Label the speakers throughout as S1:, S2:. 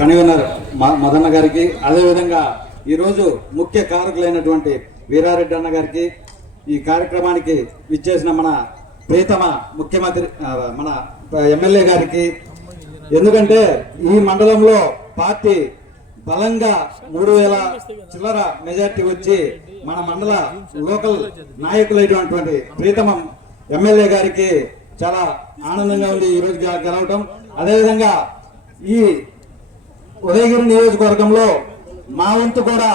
S1: Convener మ- మదన్న గారికి అదేవిధంగా ఈరోజు ముఖ్య కారకులైనటువంటి వీరారెడ్డి అన్న గారికి ఈ కార్యక్రమానికి విచ్చేసిన మన ప్రీతమ ముఖ్యమంత్రి మన ఎమ్మెల్యే గారికి. ఎందుకంటే ఈ మండలంలో పార్టీ బలంగా మూడు వేల చిల్లర మెజార్టీ వచ్చి మన మండల లోకల్ నాయకులైనటువంటి ప్రీతమ ఎమ్మెల్యే గారికి చాలా ఆనందంగా ఉంది ఈ రోజు గెలవటం. అదేవిధంగా ఈ ఉదయగిరి నియోజకవర్గంలో మా వంతు కూడా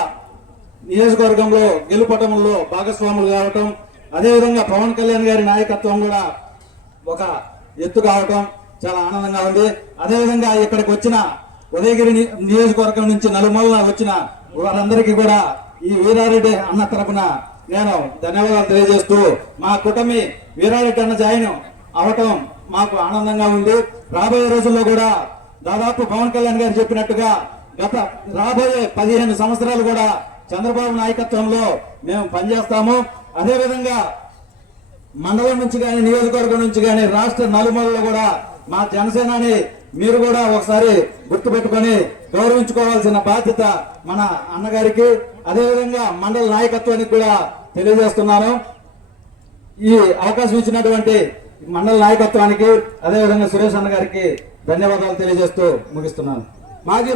S1: నియోజకవర్గంలో గెలుపటంలో భాగస్వాములు కావటం అదేవిధంగా పవన్ కళ్యాణ్ గారి నాయకత్వం కూడా ఒక ఎత్తు కావటం చాలా ఆనందంగా ఉంది. అదేవిధంగా ఇక్కడికి వచ్చిన ఉదయగిరి ని- నియోజకవర్గం నుంచి నలుమూలన వచ్చిన వారందరికీ కూడా ఈ వీరారెడ్డి అన్న తరపున నేను ధన్యవాదాలు తెలియజేస్తూ మా కుటుంబీ వీరారెడ్డి అన్న జాయిన్ అవటం మాకు ఆనందంగా ఉంది. రాబోయే రోజుల్లో కూడా దాదాపు పవన్ కళ్యాణ్ గారు చెప్పినట్టుగా గత రాబోయే పదిహేను సంవత్సరాలు కూడా చంద్రబాబు నాయకత్వంలో మేము పనిచేస్తాము. అదేవిధంగా మండలం నుంచి కానీ నియోజకవర్గం నుంచి కానీ రాష్ట్ర నలుమూలలో కూడా మా జనసేనని మీరు కూడా ఒకసారి గుర్తుపెట్టుకొని గౌరవించుకోవాల్సిన బాధ్యత మన అన్నగారికి అదేవిధంగా మండల నాయకత్వానికి కూడా తెలియజేస్తున్నాను. ఈ అవకాశం ఇచ్చినటువంటి మండల నాయకత్వానికి అదేవిధంగా సురేష్ అన్న గారికి ధన్యవాదాలు తెలియజేస్తూ ముగిస్తున్నాను. మాజీ